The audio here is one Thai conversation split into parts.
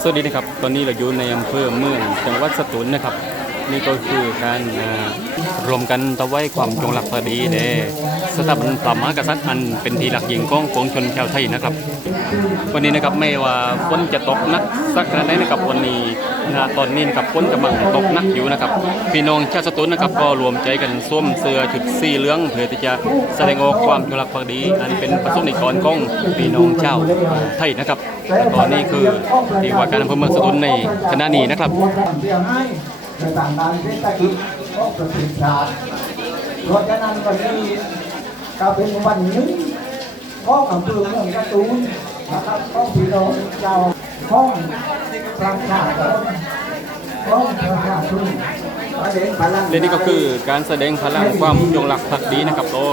สวัสดีนะครับ ตอนนี้เราอยู่ในอำเภอเมืองจังหวัดสตูลนะครับ นี่ก็คือการรวมกันตะไว้ความจงรักภักดีแด่สถาบันพระมหากษัตริย์อันเป็นที่หลักยิงของปวงชนชาวไทยนะครับ วันนี้นะครับไม่ว่าฝนจะตกนักสักขนาดไหนนะครับวันนี้ะตอนนี้นะครับฝนกำลังตกหนักอยู่นะครับพี่น้องชาวสตูลนะครับก็รวมใจกันสวมเสื้อชุดสีเหลืองเพื่อที่จะแสดงออกความจงรักภักดี อันเป็นประสงค์นิกรของพี่น้องชาไทยนะครับและตอนนี้คือที่ว่าการอำเภอเมืองสตูลในขณะนี้นะครับรียงในต่างด้านเศรษฐกิจของประเทศชาติเพราะฉะนั้นวันนี้ก็เป็นวันหนึ่งของอำเภอเมืองกระตูนนะครับของพี่น้องชาวของระชาของประชาชน และนี่ก็คือการแสดงพลังความจงรักภักดีนะครับต่อ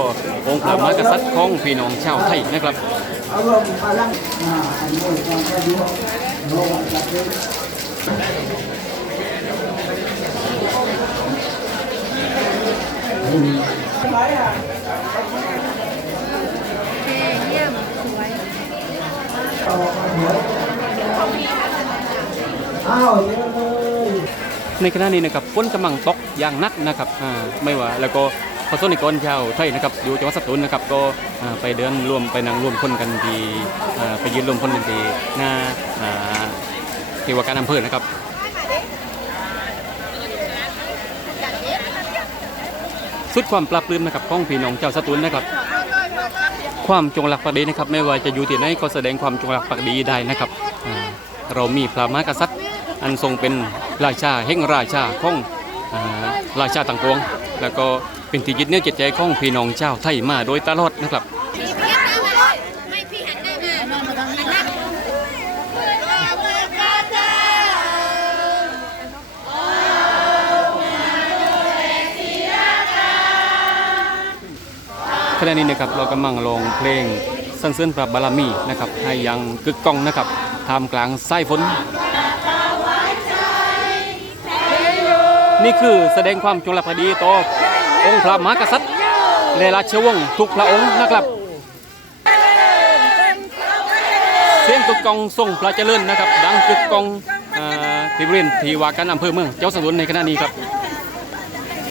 องค์พระมหากษัตริย์ของพี่น้องชาวไทยนะครับอารมณ์พลังอ่าวามแค่ดูโลกประเทศเยี่ยมสวยอ้าว ในขณะนี้นะครับฝนกำลังตกอย่างนักนะครับไม่ว่าแล้วก็ประสบนิกรชาวไทยนะครับอยู่จังหวัดสตูลนะครับก็ไปเดินรวมไปนั่งรวมคนกันที่ไปยืนรวมคนกันที่หน้าที่ว่าการอำเภอนะครับสุดความปรับปลื้มนะครับของพี่น้องเจ้าสตูลนะครับ ความจงรักภักดีนะครับ ไม่ว่าจะอยู่ที่ไหนก็แสดงความจงรักภักดีได้นะครับ เรามีพระมหากษัตริย์ อันทรงเป็นราชาแห่งราชาของอราชาต่างปวง แล้วก็เป็นที่ยึดเนี่ยวจิตใจของพี่น้องเจ้าไทยมาโดยตลอดนะครับไม่พี่หันได้มาหันหน้าขณะนี้นะครับเรากำลังลงเพลงสรรเสริญพระบารมีนะครับให้ยังกึกก้องนะครับท่ามกลางสายฝน นี่คือแสดงความจงรักภักดีต่อองค์พระมหากษัตริย์และราชวงศ์ทุกพระองค์นะครับ เสียงกึกกองทรงพระเจริญนะครับ ดังกึกกองที่บริเวณที่ว่าการอำเภอเมืองเจ้าสมุนในขณะนี้ครับ